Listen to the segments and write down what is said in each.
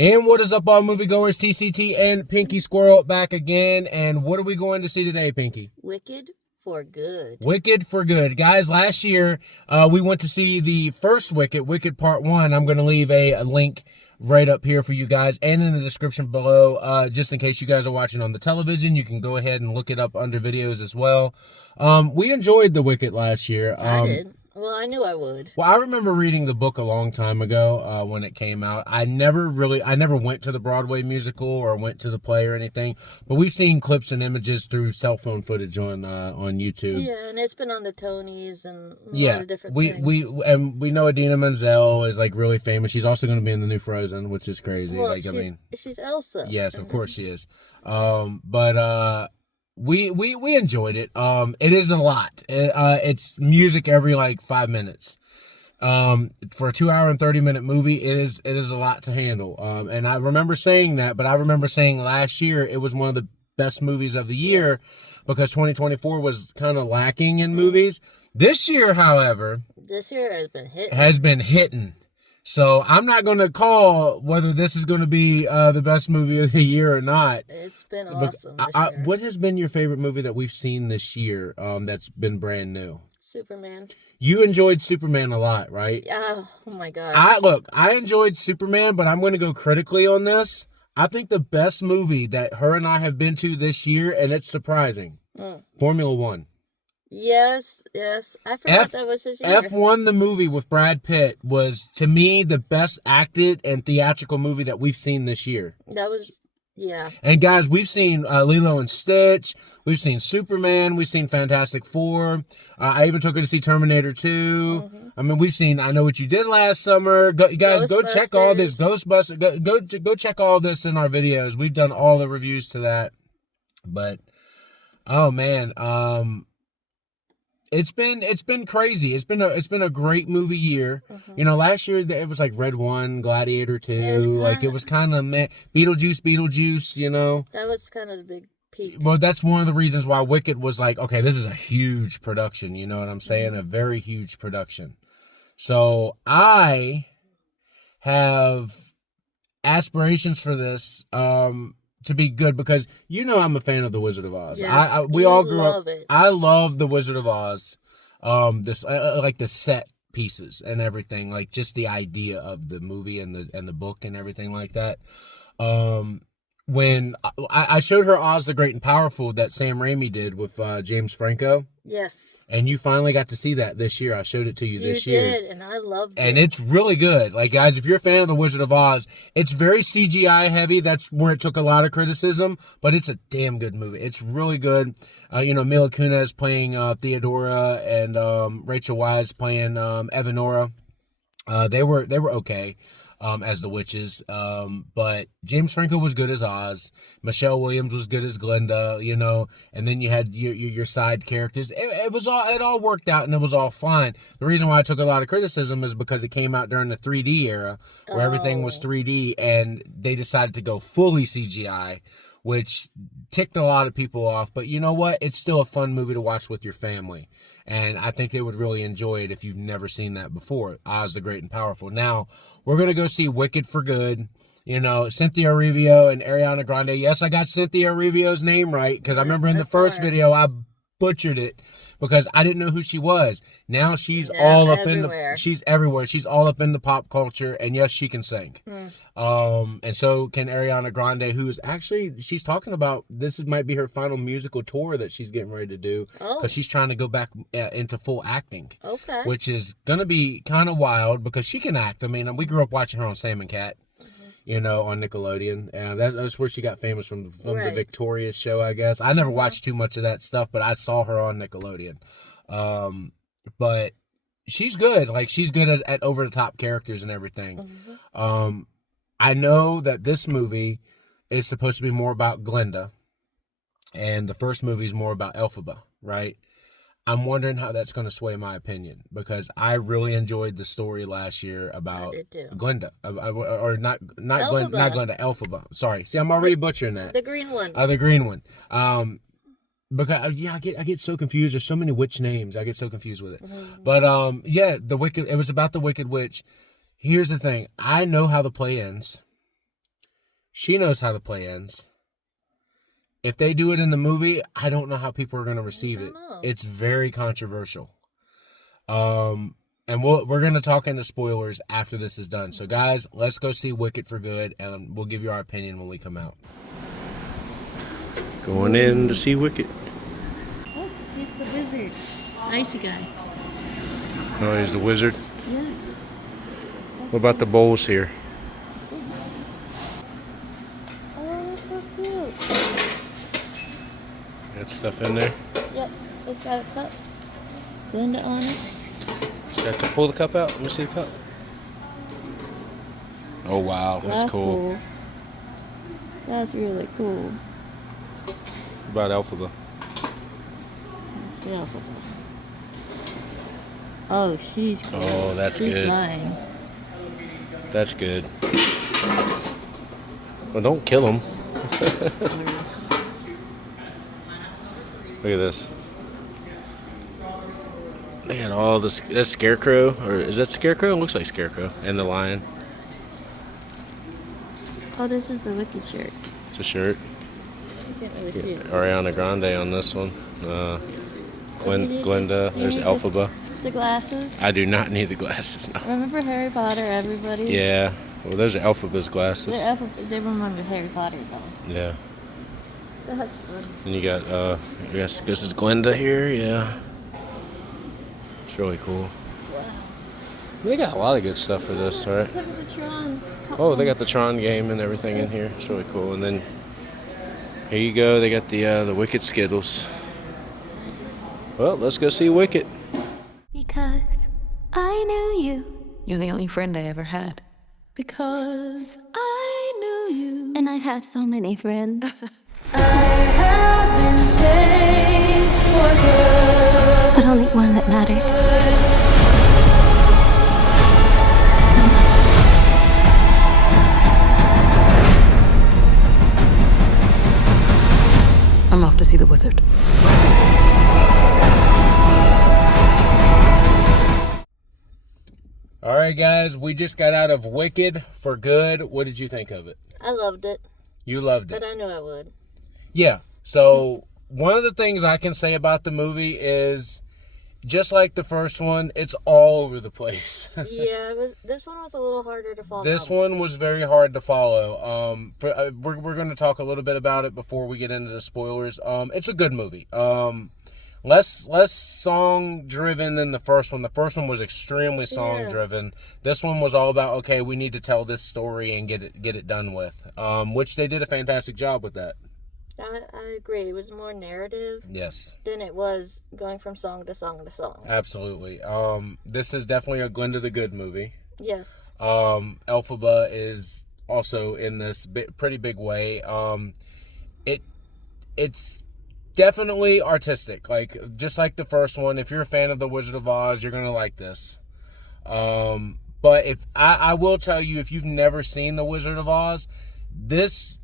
And what is up, all moviegoers? TCT and Pinky Squirrel back again. And what are we going to see today, Pinky? Wicked for Good. Wicked for Good. Guys, last year we went to see the first Wicked, Wicked Part 1. I'm going to leave a link right up here for you guys and in the description below, just in case you guys are watching on the television. You can go ahead and look it up under videos as well. We enjoyed the Wicked last year. I did. Well, I knew I would. Well, I remember reading the book a long time ago when it came out. I never went to the Broadway musical or went to the play or anything, but we've seen clips and images through cell phone footage on YouTube. Yeah, and it's been on the Tonys and a lot of different we know Idina Menzel is like really famous. She's also going to be in the new Frozen, which is crazy. Well, like she's Elsa. Yes, of course she is. We enjoyed it. It is a lot. It's music every like 5 minutes. For a 2 hour and 30-minute movie, it is a lot to handle. And I remember saying that, but I remember saying last year it was one of the best movies of the year because 2024 was kind of lacking in movies. This year, however, has been hitting. So I'm not going to call whether this is going to be the best movie of the year or not. It's been awesome this year. What has been your favorite movie that we've seen this year that's been brand new? Superman. You enjoyed Superman a lot, right? Oh my God. I enjoyed Superman, but I'm going to go critically on this. I think the best movie that her and I have been to this year, and it's surprising, Formula One. Yes. I forgot that was his year. F1, the movie with Brad Pitt, was, to me, the best acted and theatrical movie that we've seen this year. Yeah. And guys, we've seen Lilo and Stitch. We've seen Superman. We've seen Fantastic Four. I even took her to see Terminator 2. Mm-hmm. I mean, we've seen I Know What You Did Last Summer. Go check all this. Ghostbusters. Go check all this in our videos. We've done all the reviews to that. But, oh man, It's been crazy. It's been a great movie year. Mm-hmm. You know, last year it was like Red 1, Gladiator 2. It was kind of Beetlejuice, you know. That was kind of the big peak. Well, that's one of the reasons why Wicked was like, okay, this is a huge production, you know what I'm saying? A very huge production. So I have aspirations for this to be good because you know I'm a fan of The Wizard of Oz. Yes, we all grew up. It. I love The Wizard of Oz. This like the set pieces and everything, like just the idea of the movie and the book and everything like that. When I showed her Oz the Great and Powerful that Sam Raimi did with James Franco. Yes. And you finally got to see that this year. I showed it to you this year. You did, and I loved it. And it's really good. Like, guys, if you're a fan of The Wizard of Oz, it's very CGI heavy. That's where it took a lot of criticism, but it's a damn good movie. It's really good. Mila Kunis playing Theodora and Rachel Weisz playing Evanora. They were okay. As the witches. But James Franco was good as Oz. Michelle Williams was good as Glinda, you know, and then you had your side characters. It all worked out and it was all fine. The reason why I took a lot of criticism is because it came out during the 3D era where everything was 3D and they decided to go fully CGI, which ticked a lot of people off. But you know what? It's still a fun movie to watch with your family. And I think they would really enjoy it if you've never seen that before. Oz the Great and Powerful. Now, we're going to go see Wicked for Good. You know, Cynthia Erivo and Ariana Grande. Yes, I got Cynthia Erivo's name right because I remember in the first video I butchered it because I didn't know who she was. Now she's all up everywhere. She's everywhere. She's all up in the pop culture, and yes, she can sing. And so can Ariana Grande, who is actually, she's talking about might be her final musical tour that she's getting ready to do because she's trying to go back into full acting. Okay. Which is gonna be kind of wild because she can act. I mean, we grew up watching her on Sam and Cat. You know, on Nickelodeon. And that's where she got famous from the Victorious show, I guess. I never watched too much of that stuff, but I saw her on Nickelodeon. But she's good. Like, she's good at over-the-top characters and everything. I know that this movie is supposed to be more about Glinda, and the first movie is more about Elphaba, right? I'm wondering how that's going to sway my opinion because I really enjoyed the story last year about Glinda, or not Glinda, Elphaba. Sorry, see, I'm already butchering that. The green one. The green one. Because I get so confused. There's so many witch names. I get so confused with it. But the Wicked. It was about the Wicked Witch. Here's the thing. I know how the play ends. She knows how the play ends. If they do it in the movie, I don't know how people are going to receive it. know. It's very controversial. And we're going to talk into spoilers after this is done. So, guys, let's go see Wicked for good, and we'll give you our opinion when we come out. Going in to see Wicked. Oh, he's the wizard. Icy guy. Oh, he's the wizard. Yes. What about the bowls here? Oh, that's so cute. Got stuff in there. Yep, it's got a cup. Glinda on it. Just have to pull the cup out. Let me see the cup. Oh, wow. That's cool. That's really cool. What about Elphaba? It's Elphaba. Oh, she's cool. Oh, that's she's good. Flying. That's good. Well, don't kill him. Look at this. They had all this. That's Scarecrow, or is that Scarecrow? It looks like Scarecrow. And the lion. Oh, this is the Wicked shirt. It's a shirt. You can't really see it. Ariana Grande on this one. Glinda. You There's need Elphaba. The glasses. I do not need the glasses now. Remember Harry Potter, everybody? Yeah. Well, those are Elphaba's glasses. They remember Harry Potter, though. Yeah. That's good. And you got, I guess this is Glinda here. Yeah. It's really cool. Wow. They got a lot of good stuff for this, right? Look at the Tron. Oh, they got the Tron game and everything in here. It's really cool. And then here you go. They got the Wicked Skittles. Well, let's go see Wicked. Because I knew you. You're the only friend I ever had. Because I knew you. And I've had so many friends. I have been changed for good. But only one that mattered. I'm off to see the wizard. All right, guys, we just got out of Wicked for good. What did you think of it? I loved it, You loved it. but I knew I would. Yeah. So one of the things I can say about the movie is, just like the first one, it's all over the place. Yeah, this one was a little harder to follow. This one was very hard to follow. We're going to talk a little bit about it before we get into the spoilers. It's a good movie. Less song driven than the first one. The first one was extremely song driven. This one was all about, okay, we need to tell this story and get it done with. Which they did a fantastic job with that. I agree. It was more narrative. Yes. Than it was going from song to song to song. Absolutely. This is definitely a Glinda the Good movie. Yes. Elphaba is also in this pretty big way. It's definitely artistic, like just like the first one. If you're a fan of the Wizard of Oz, you're gonna like this. But if I will tell you, if you've never seen the Wizard of Oz, this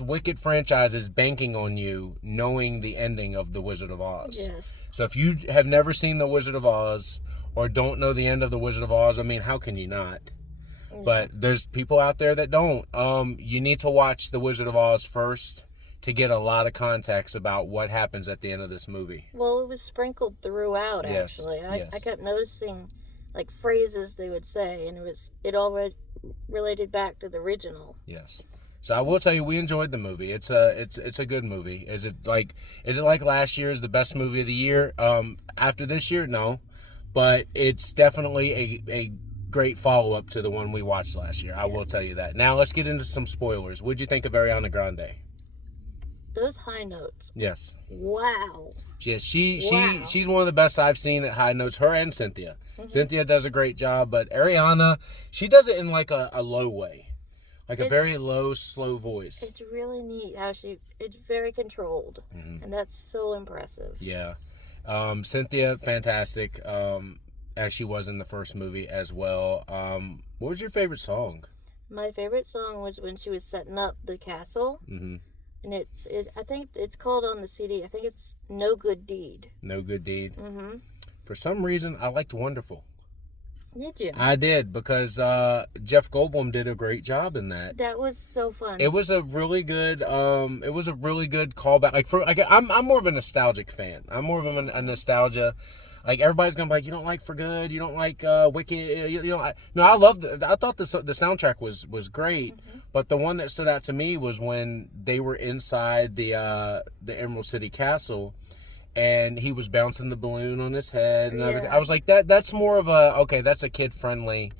Wicked franchise is banking on you knowing the ending of the Wizard of Oz. Yes. So if you have never seen the Wizard of Oz or don't know the end of the Wizard of Oz, I mean, how can you not? Yeah. But there's people out there that don't. You need to watch the Wizard of Oz first to get a lot of context about what happens at the end of this movie. Well, it was sprinkled throughout, yes. Actually. Yes. I kept noticing, like, phrases they would say, and it all related back to the original. Yes. So I will tell you, we enjoyed the movie. It's a good movie. Is it like last year's the best movie of the year? After this year, no, but it's definitely a great follow up to the one we watched last year. I will tell you that. Now let's get into some spoilers. What'd you think of Ariana Grande? Those high notes. Yes. Wow. Yes, she's one of the best I've seen at high notes. Her and Cynthia. Mm-hmm. Cynthia does a great job, but Ariana, she does it in like a low way. Like a very low, slow voice. It's really neat how it's very controlled. Mm-hmm. And that's so impressive. Yeah. Cynthia, fantastic, as she was in the first movie as well. What was your favorite song? My favorite song was when she was setting up the castle. Mm-hmm. And I think it's called on the CD, I think it's No Good Deed. No Good Deed. Mm-hmm. For some reason, I liked Wonderful. Did you? I did, because Jeff Goldblum did a great job in that. That was so fun. It was a really good callback. I'm more of a nostalgic fan. I'm more of a nostalgia. Like, everybody's gonna be like, you don't like For Good, you don't like Wicked, you know. I loved it. I thought the soundtrack was great, but the one that stood out to me was when they were inside the Emerald City Castle, and he was bouncing the balloon on his head and everything. I was like, that's more of that's a kid friendly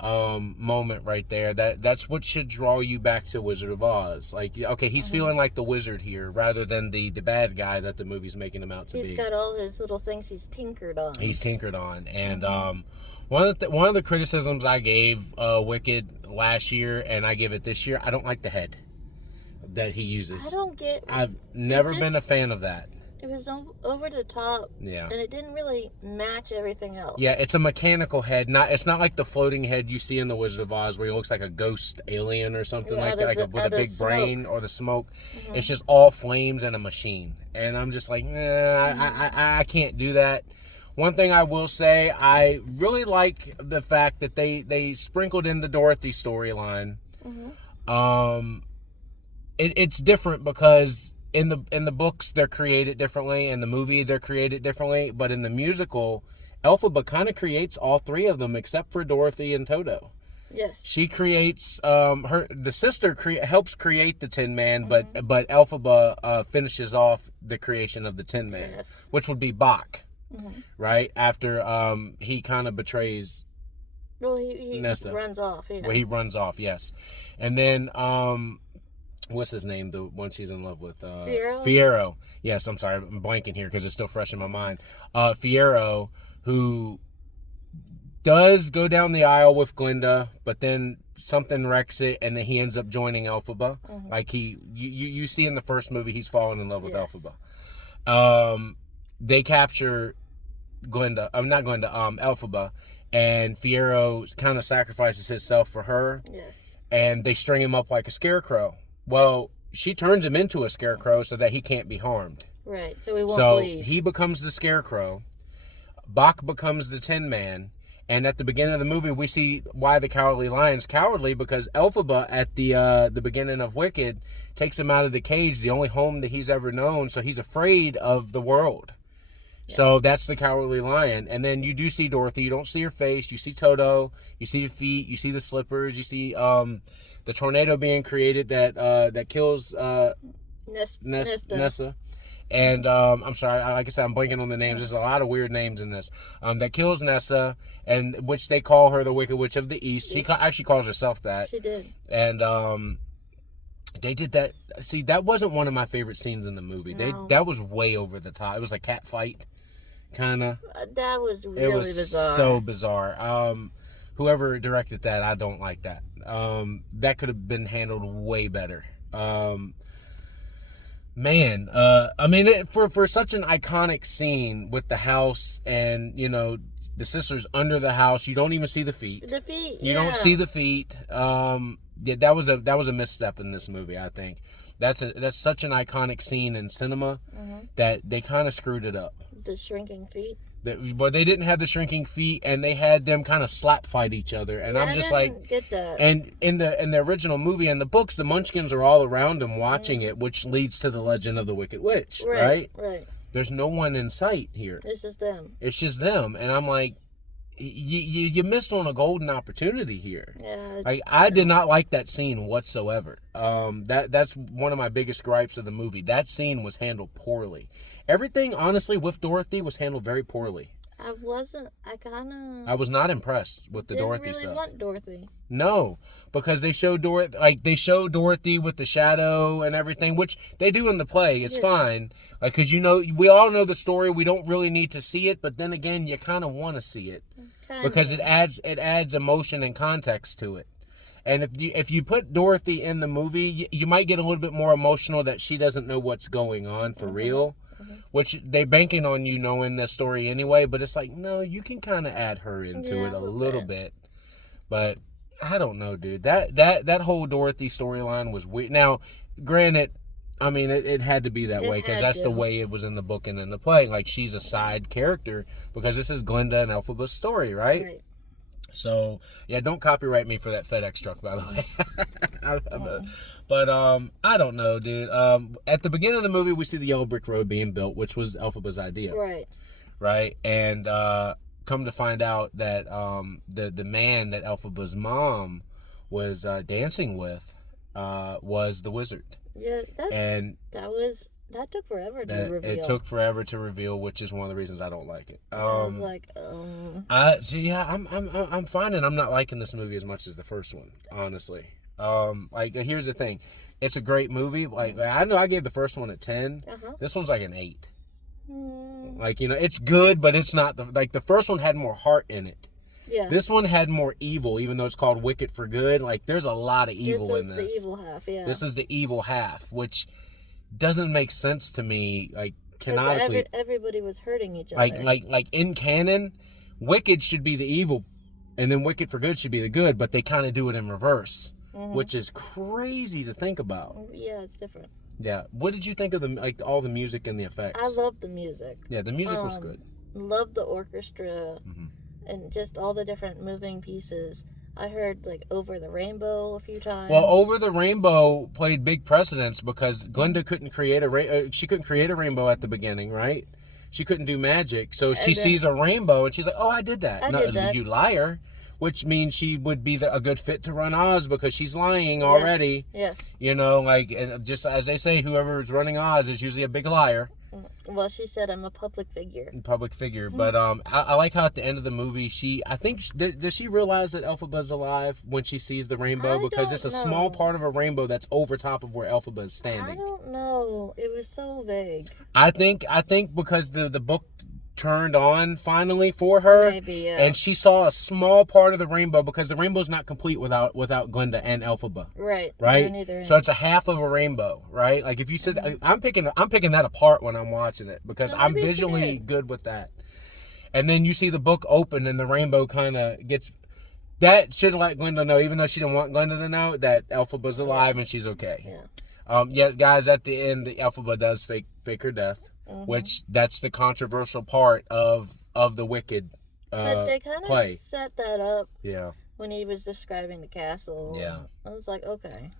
moment right there. That's what should draw you back to Wizard of Oz. Like, okay, he's feeling like the wizard here rather than the bad guy that the movie's making him out to be. He's got all his little things he's tinkered on. And one of the criticisms I gave Wicked last year, and I give it this year, I don't like the head that he uses. I don't get. I've never been a fan of that. It was over the top. Yeah. And it didn't really match everything else. Yeah, it's a mechanical head. It's not like the floating head you see in the Wizard of Oz where he looks like a ghost alien or something like that, with a big brain or the smoke. It's just all flames and a machine. And I'm just like, I can't do that. One thing I will say, I really like the fact that they sprinkled in the Dorothy storyline. It's different because in the books they're created differently, in the movie they're created differently, but in the musical, Elphaba kind of creates all three of them except for Dorothy and Toto. Yes. She creates the sister helps create the Tin Man, but Elphaba finishes off the creation of the Tin Man, which would be Bach, right after he kind of betrays. Well, he Nessa. runs off. Yeah. Well, he runs off, yes, and then what's his name? The one she's in love with? Fiyero. Yes, I'm sorry. I'm blanking here because it's still fresh in my mind. Fiyero, who does go down the aisle with Glinda, but then something wrecks it, and then he ends up joining Elphaba. Like you see in the first movie, he's falling in love with Elphaba. They capture Glinda. Not Glinda. Elphaba, and Fiyero kind of sacrifices himself for her. Yes. And they string him up like a scarecrow. Well, she turns him into a scarecrow so that he can't be harmed. Right, so he won't bleed. So he becomes the scarecrow. Bach becomes the Tin Man. And at the beginning of the movie, we see why the Cowardly Lion's cowardly, because Elphaba at the beginning of Wicked takes him out of the cage, the only home that he's ever known. So he's afraid of the world. Yeah. So that's the Cowardly Lion. And then you do see Dorothy. You don't see her face. You see Toto. You see the feet. You see the slippers. You see the tornado being created that kills Nessa. And I'm sorry, like I said, I'm blanking on the names. There's a lot of weird names in this. That kills Nessa, and which they call her the Wicked Witch of the East. She actually calls herself that. She did. And they did that. See, that wasn't one of my favorite scenes in the movie. No. That was way over the top. It was a cat fight, kind of. That was really bizarre. So bizarre. Whoever directed that, I don't like that. That could have been handled way better. Man, I mean, for such an iconic scene with the house and, you know, the sisters under the house, you don't even see the feet. The feet, You don't see the feet. Yeah, that was a misstep in this movie, I think. That's such an iconic scene in cinema that they kind of screwed it up. The shrinking feet. But they didn't have the shrinking feet, and they had them kind of slap fight each other, and I'm just like, get that. And in the original movie and the books, the Munchkins are all around them watching it, which leads to the legend of the Wicked Witch, right? Right. There's no one in sight here. It's just them. And I'm like, you missed on a golden opportunity here. Yeah. Like, I did not like that scene whatsoever. That's one of my biggest gripes of the movie. That scene was handled poorly. Everything, honestly, with Dorothy was handled very poorly. I was not impressed with the Dorothy stuff. Didn't really want Dorothy. No, because they show Dorothy with the shadow and everything, which they do in the play. It's fine, like, because, you know, we all know the story. We don't really need to see it, but then again, you kind of want to see it because it adds emotion and context to it. And if you put Dorothy in the movie, you might get a little bit more emotional that she doesn't know what's going on for real. Which they're banking on you knowing the story anyway, but it's like, no, you can kind of add her into it a little bit. But I don't know, dude. That whole Dorothy storyline was weird. Now, granted, I mean, it had to be that way because that's the way it was in the book and in the play. Like, she's a side character because this is Glinda and Elphaba's story, right? So, yeah, don't copyright me for that FedEx truck, by the way. But I don't know, dude. At the beginning of the movie, we see the yellow brick road being built, which was Elphaba's idea. Right? And come to find out that the man that Elphaba's mom was dancing with was the wizard. Yeah, that took forever to reveal. It took forever to reveal, which is one of the reasons I don't like it. I was like, I'm finding I'm not liking this movie as much as the first one, honestly. Like, here's the thing, it's a great movie. Like, I know I gave the first one a 10. This one's like an 8. Like, you know, it's good, but it's not the first one had more heart in it. Yeah. This one had more evil, even though it's called Wicked for Good. Like, there's a lot of evil in this. This was the evil half, yeah. This is the evil half, which doesn't make sense to me, like, canonically. Everybody was hurting each other. Like in canon, Wicked should be the evil, and then Wicked for Good should be the good, but they kind of do it in reverse, which is crazy to think about. Yeah, it's different. Yeah. What did you think of all the music and the effects? I loved the music. Yeah, the music was good. Loved the orchestra and just all the different moving pieces. I heard, like, Over the Rainbow a few times. Well, Over the Rainbow played big precedence because Glinda couldn't create she couldn't create a rainbow at the beginning, right? She couldn't do magic. So she sees a rainbow and she's like, oh, I did that. I did that. You liar. Which means she would be a good fit to run Oz because she's lying already. Yes. You know, like, just as they say, whoever is running Oz is usually a big liar. Well, she said I'm a public figure. But I like how at the end of the movie, does she realize that Elphaba's alive when she sees the rainbow? Because it's a small part of a rainbow that's over top of where Elphaba is standing. I don't know. It was so vague. I think because the book turned on finally for her. Maybe, yeah. And she saw a small part of the rainbow because the rainbow's not complete without Glinda and Elphaba. Right. So it's a half of a rainbow, right? Like if you said, I'm picking that apart when I'm watching it because I'm visually good with that. And then you see the book open and the rainbow kind of gets. That should let Glinda know, even though she didn't want Glinda to know, that Elphaba's alive and she's okay. Yeah. Guys, at the end, the Elphaba does fake her death. Which that's the controversial part of the Wicked but they kind of set that up. Yeah. When he was describing the castle. Yeah. I was like, okay.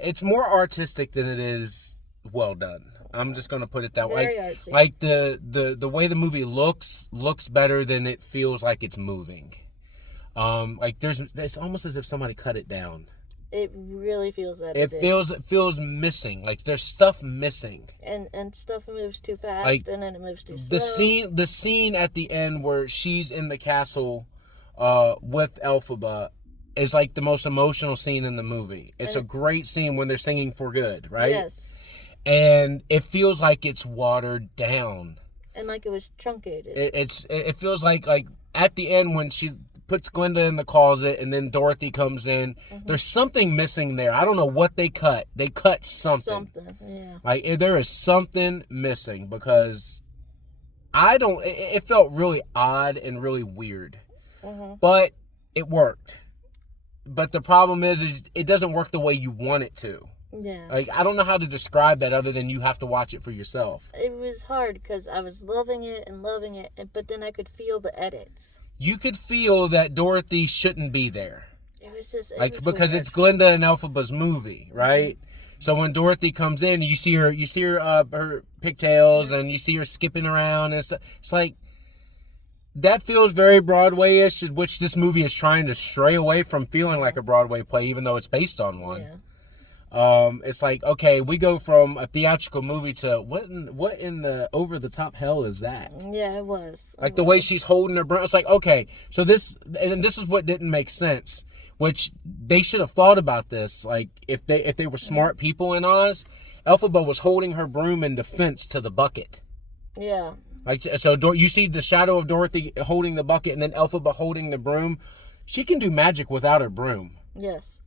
It's more artistic than it is well done. I'm just gonna put it that Very way. artsy. Like the way the movie looks better than it feels like it's moving. Like it's almost as if somebody cut it down. It really feels that it feels missing. Like there's stuff missing. And stuff moves too fast, like, and then it moves too slow. The scene at the end where she's in the castle with Elphaba is like the most emotional scene in the movie. It's a great scene when they're singing For Good, right? Yes. And it feels like it's watered down. And like it was truncated. It feels like at the end when she puts Glinda in the closet and then Dorothy comes in. There's something missing there. I don't know what they cut. They cut something. Yeah. Like there is something missing because it felt really odd and really weird. But it worked. But the problem is it doesn't work the way you want it to. Yeah. Like I don't know how to describe that other than you have to watch it for yourself. It was hard because I was loving it, but then I could feel the edits. You could feel that Dorothy shouldn't be there. It was just because weird. it's Glinda and Elphaba's movie, right? So when Dorothy comes in, you see her her pigtails and you see her skipping around and stuff. It's like that feels very Broadway-ish, which this movie is trying to stray away from feeling like a Broadway play, even though it's based on one. Yeah. It's like, okay, we go from a theatrical movie to what in the over the top hell is that? Yeah, it was. Like the way she's holding her breath. It's like, okay, so this is what didn't make sense, which they should have thought about this. Like if they were smart people in Oz, Elphaba was holding her broom in defense to the bucket. Yeah. Like so, you see the shadow of Dorothy holding the bucket and then Elphaba holding the broom. She can do magic without her broom. Yes.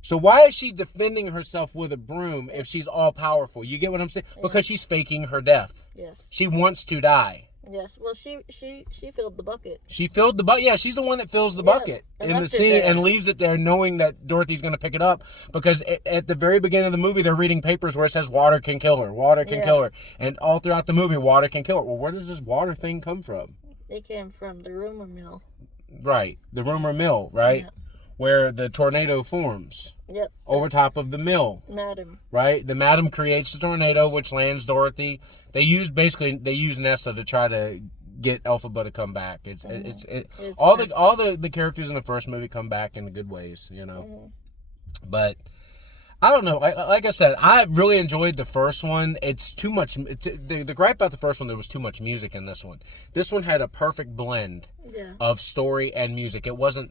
So why is she defending herself with a broom if she's all powerful? You get what I'm saying? Yeah. Because she's faking her death. Yes. She wants to die. Yes. Well, she filled the bucket. She filled the bucket. Yeah, she's the one that fills the bucket in the scene and leaves it there knowing that Dorothy's going to pick it up. Because at the very beginning of the movie, they're reading papers where it says water can kill her. Water can kill her. And all throughout the movie, water can kill her. Well, where does this water thing come from? It came from the rumor mill. Right. The rumor mill, right? Yeah. Where the tornado forms. Yep. Over top of the mill. Madam. Right? The Madam creates the tornado, which lands Dorothy. They use Nessa to try to get Elphaba to come back. It's all the characters in the first movie come back in good ways, you know. But I don't know. Like I said, I really enjoyed the first one. It's too much. The gripe about the first one, there was too much music in this one. This one had a perfect blend of story and music. It wasn't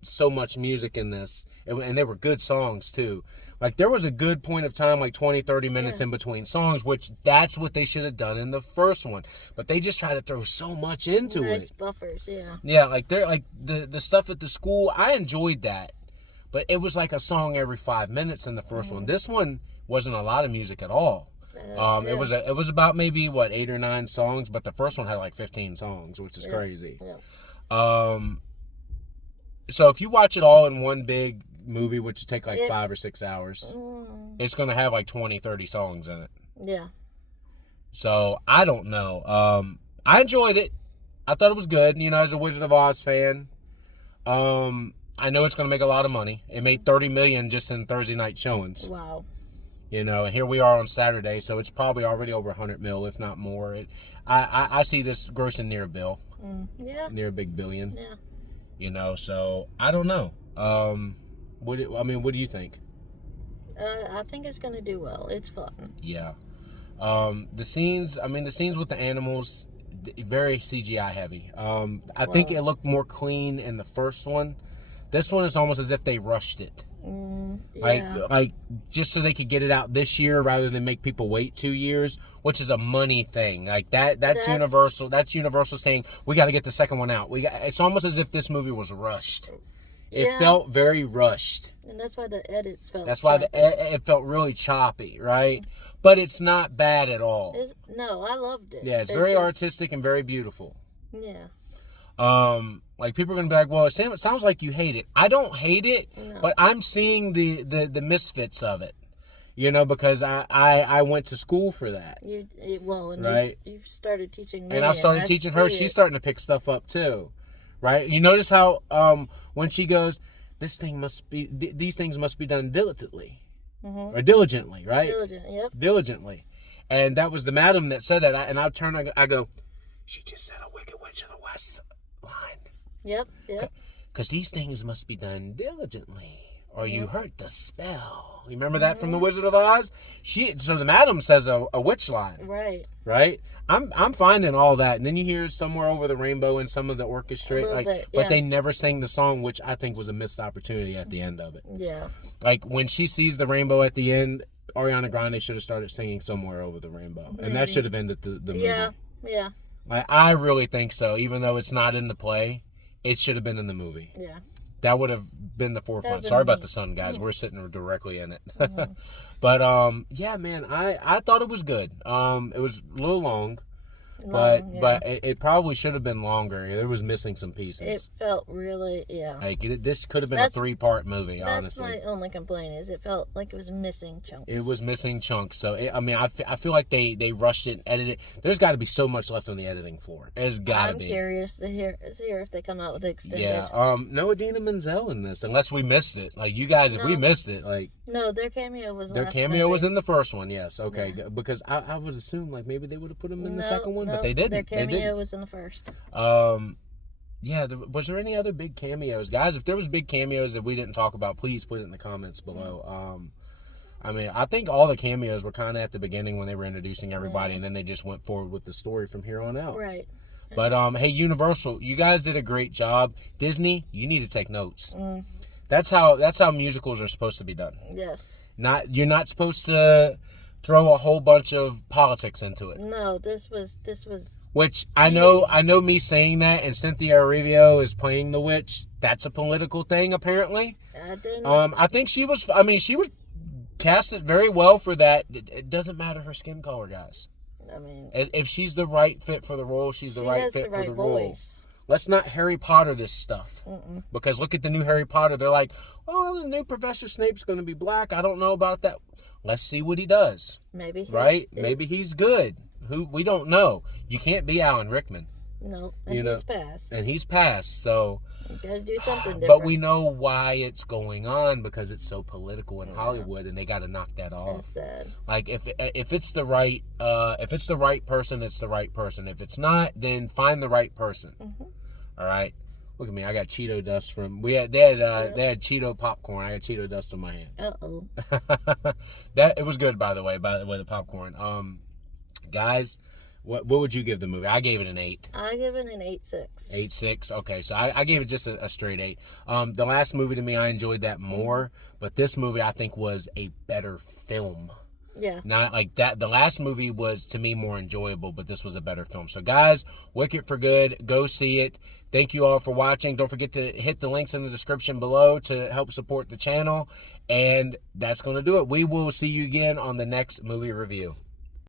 so much music in this, and they were good songs too. Like there was a good point of time, like 20, 30 minutes in between songs, which that's what they should have done in the first one. But they just try to throw so much into it. Nice buffers, yeah. Yeah, like they're like the stuff at the school. I enjoyed that. But it was like a song every 5 minutes in the first one. This one wasn't a lot of music at all. It was about maybe 8 or 9 songs, but the first one had like 15 songs, which is crazy. Yeah. So if you watch it all in one big movie, which would take like 5 or 6 hours, it's gonna have like 20, 30 songs in it. Yeah. So I don't know. I enjoyed it. I thought it was good. You know, as a Wizard of Oz fan. I know it's going to make a lot of money. It made $30 million just in Thursday night showings. Wow. You know, and here we are on Saturday, so it's probably already over $100 million, if not more. I see this grossing near a bill. Yeah. Near a big billion. Yeah. You know, so I don't know. What do you think? I think it's going to do well. It's fun. Yeah. The scenes with the animals, very CGI heavy. I think it looked more clean in the first one. This one is almost as if they rushed it. Yeah. Like just so they could get it out this year rather than make people wait 2 years, which is a money thing. Like that's Universal. That's Universal saying we got to get the second one out. It's almost as if this movie was rushed. It felt very rushed. And that's why the edits felt That's why it felt really choppy, right? But it's not bad at all. No, I loved it. Yeah, it's very artistic and very beautiful. Yeah. Like people are gonna be like, well, Sam, it sounds like you hate it. I don't hate it, but I'm seeing the misfits of it. You know, because I went to school for that. Right. You've started teaching me. And I've started teaching her. She's starting to pick stuff up too. Right? You notice how when she goes, these things must be done diligently. Or diligently, right? Diligently. And that was the madam that said that. And I turn, I go, she just said a wicked witch of the West line. Yep. Because these things must be done diligently, or you hurt the spell. You remember that from The Wizard of Oz? So the madam says a witch line. Right? I'm finding all that. And then you hear Somewhere Over the Rainbow in some of the orchestra. But they never sang the song, which I think was a missed opportunity at the end of it. Yeah. Like when she sees the rainbow at the end, Ariana Grande should have started singing Somewhere Over the Rainbow. Maybe. And that should have ended the movie. Yeah. I really think so. Even though it's not in the play, it should have been in the movie. Yeah. That would have been the forefront. Sorry about the sun, guys. We're sitting directly in it. But yeah, man, I thought it was good. It was a little long. But it probably should have been longer. It was missing some pieces. It felt really, Like this could have been a 3-part movie, honestly. That's my only complaint is it felt like it was missing chunks. It was missing chunks. So, I feel like they rushed it and edited it. There's got to be so much left on the editing floor. There's got to be. I'm curious to hear if they come out with extended. Yeah. No Idina Menzel in this, unless we missed it. Like, you guys, if we missed it, like... No, their cameo was was in the first one, yes. Okay, because I would assume, like, maybe they would have put him in the second one. But they didn't. Their cameo was in the first. Yeah. Was there any other big cameos, guys? If there was big cameos that we didn't talk about, please put it in the comments below. I think all the cameos were kind of at the beginning when they were introducing everybody, and then they just went forward with the story from here on out. Right. But hey, Universal, you guys did a great job. Disney, you need to take notes. That's how musicals are supposed to be done. Yes. You're not supposed to throw a whole bunch of politics into it. No, this was. Which I know me saying that, and Cynthia Erivo is playing the witch. That's a political thing, apparently. I didn't. I think she was casted very well for that. It doesn't matter her skin color, guys. I mean, if she's the right fit for the role, she's the right fit for the role. Voice. Let's not Harry Potter this stuff. Because look at the new Harry Potter. They're like, oh, the new Professor Snape's going to be black. I don't know about that. Let's see what he does. Maybe. Right? Maybe he's good. We don't know. You can't be Alan Rickman. No, and You know, he's passed. and he's passed. So, You gotta do something different. but we know why it's going on because it's so political in Hollywood, and they got to knock that off. That's sad. Like if it's the right person, it's the right person. If it's not, then find the right person. Mm-hmm. All right. Look at me. I got Cheeto dust from they had Cheeto popcorn. I got Cheeto dust on my hands. Uh-oh. That it was good, by the way, the popcorn. Guys, what would you give the movie? I gave it an 8. I give it an 8.6. 8.6. Okay, so I gave it just a straight 8. The last movie to me, I enjoyed that more, but this movie I think was a better film. Yeah. Not like that. The last movie was to me more enjoyable, but this was a better film. So guys, Wicked for Good, go see it. Thank you all for watching. Don't forget to hit the links in the description below to help support the channel. And that's going to do it. We will see you again on the next movie review.